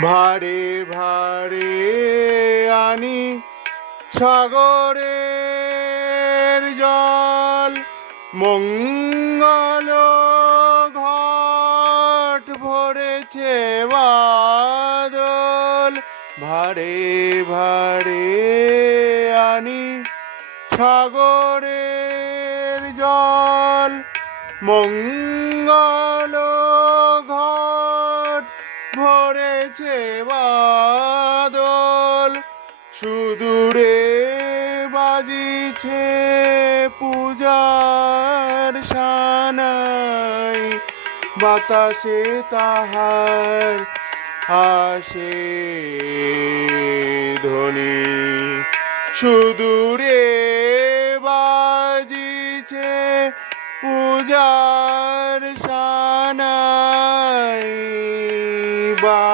ভারে ভারে আনি সাগরের জল, মঙ্গল ঘট ভরেছে বাদল। ভারে ভারে আনি সাগরের জল, মঙ্গল হয়েছে বাদল। সুদূরে বাজিছে পূজার সানাই বাতাসে তাহার আসে ধ্বনি। সুদূরে বাজিছে পূজার সানাই বা